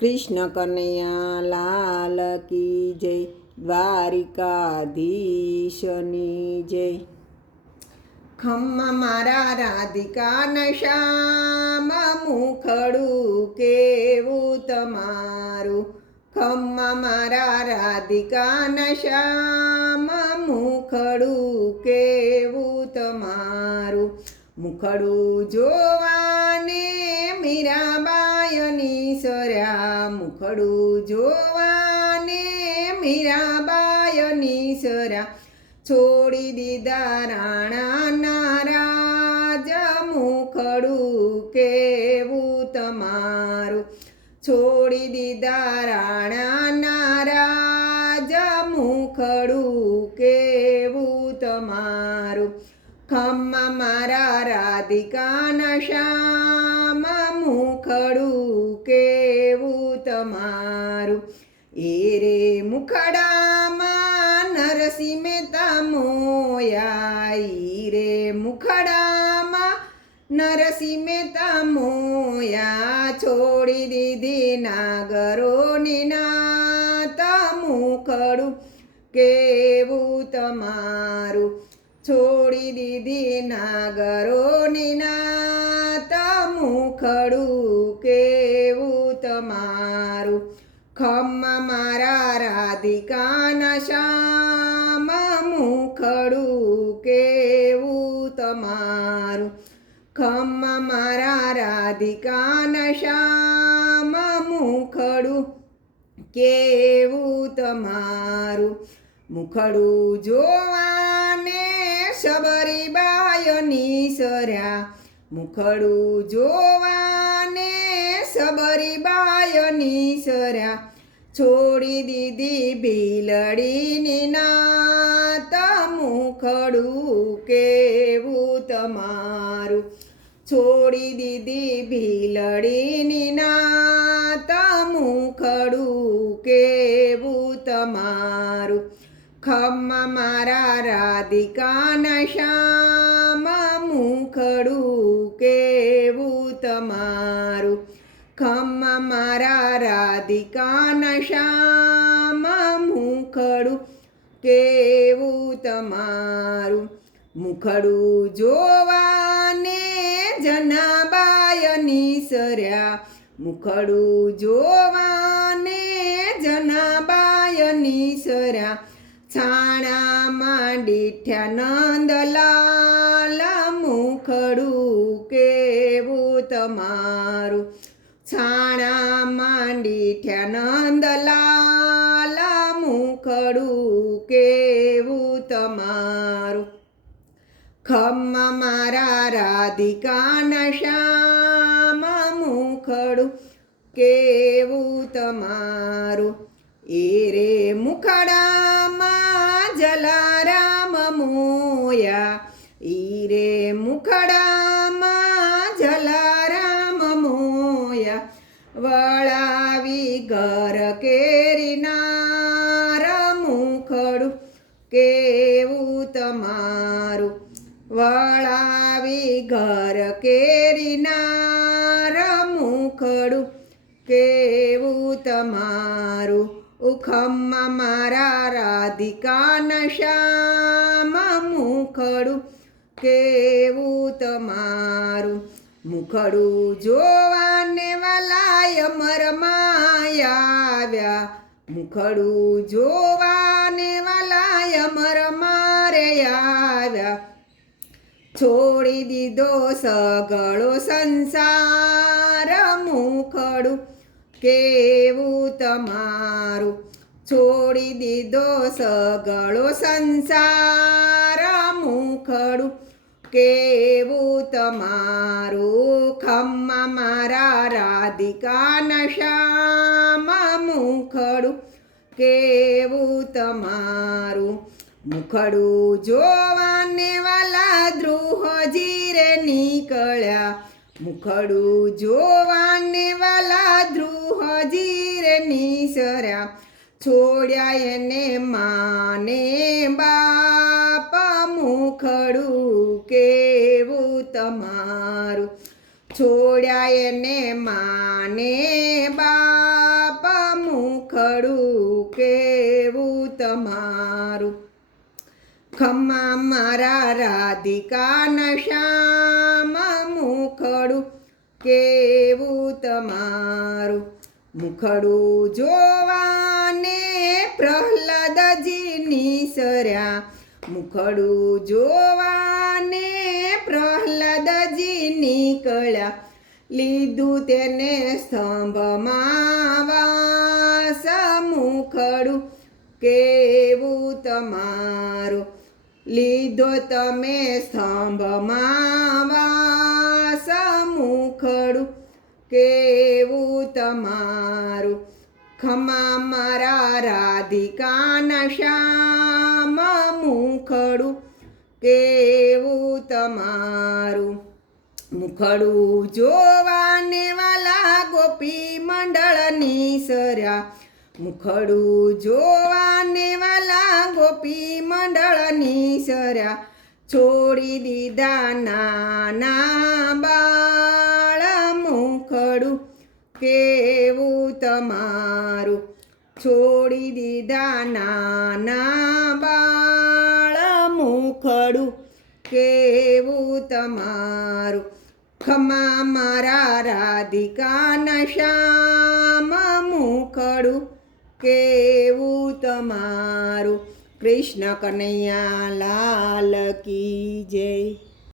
કૃષ્ણ કનૈયા લાલ કી જય, દ્વારિકાધીશની જય. ખમ્મા મારા રાધિકાના શ્યામ, મુખડું કેવું તમારું. ખમ્મા મારા રાધિકાના શ્યામ, મુખડું કેવું તમારું. મુખડું જોવાને મીરાબાઈની સર્યા, મુખડું જોવાને મીરાબાઈની સર્યા. છોડી દીધા રાણાના રાજ, મુખડું કેવું તમારું. છોડી દીધા રાણાના રાજ, મુખડું કેવું તમારું. ખમ્મા મારા રાધિકાના શ્યામ, મુખડું કેવું તમારું. એ રે મુખડામાં નરસિંહ મહેતા મોયા, ઈ રે મુખડામાં નરસિંહ મહેતા મોયા. છોડી દીધી નાગરોની નાત, મુખડું કેવું તમારું. છોડી દીધી નાગરોની નાત, મુખડું કેવું તમારું. ખમ્મા મારા રાધિકાના શ્યામ, મુખડું કેવું તમારું. ખમ્મા મારા રાધિકાના શ્યામ, મુખડું કેવું તમારું. મુખડું જોવાને સબરીબાઈની સર્યા, મુખડું જોવાને સબરીબાઈની સર્યા. છોડી દીધી ભીલડીની નાત, મુખડું કેવું તમારું. છોડી દીધી ભીલડીની નાત, મુખડું કેવું તમારું. ખમ્મા મારા રાધિકાના શ્યામ, મુખડું કેવું તમારું. ખમ્મા મારા રાધિકાના શ્યામ, મુખડું કેવું તમારું. મુખડું જોવાને જનાબાઈની સર્યા, મુખડું જોવાને જનાબાઈની સર્યા. છાણામાં દીઠ્યા નંદલાલ, મુખડું કેવું તમારું. છાણામાં દીઠ્યા નંદલાલ, મુખડું કેવું તમારું. ખમ્મા મારા રાધિકાના શ્યામ, મુખડું કેવું તમારું. એ રે મુખડામાં જલારામ મોયા, ઈ રે મુખડામાં જલારામ મોયા. વળાવી ઘર કેરીનાર, મુખડું કેવું તમારું. વળાવી ઘર કેરીનાર, મુખડું કેવું તમારું. ખમ્મા મારા રાધિકાના શ્યામ, મુખડું કેવું તમારું. મુખડું જોવાને વાલાય અમરમાં આવ્યા, મુખડું જોવાને વાલાય અમરમાં રે આવ્યા. છોડી દીધો સગળો સંસાર, મુખડું કેવું તમારું. છોડી દીધો સગળો સંસાર, મુખડું કેવું તમારું. ખમ્મા મારા રાધિકાના શ્યામ, મુખડું કેવું તમારું. મુખડું જોવાને વાલા ધ્રુવજી રે નીકળ્યા, મુખડું જોવાને વાલા ધ્રુવજી રે નીસર્યા. છોડ્યા એને માને બાપ, મુખડું કેવું તમારું. છોડ્યા એને માને બા તમારું ખમ્મા મારા રાધિકાના શ્યામ મુખડું કેવું તમારું મુખડું જોવાને પ્રહલાદજી નિસર્યા મુખડું જોવાને પ્રહલાદજી નીકળ્યા લીધું તેને સ્તંભમાં વાસ મુખડું કેવું તમારું લીધો તમે સ્તંભમાં વાસ મુખડું કેવું તમારું ખમ્મા મારા રાધિકાના શ્યામ મુખડું કેવું તમારું મુખડું જોવાને વાલા ગોપી મંડળ નિસર્યા મુખડું જોવાને વાલા ગોપી મંડળ નિસર્યા છોડી દીધા નાના બાળ મુખડું કેવું તમારું છોડી દીધા નાના બાળ મુખડું કેવું તમારું ખમ્મા મારા રાધિકાના શ્યામ મુખડું કેવું તમારું કૃષ્ણ કનૈયા લાલ કી જય.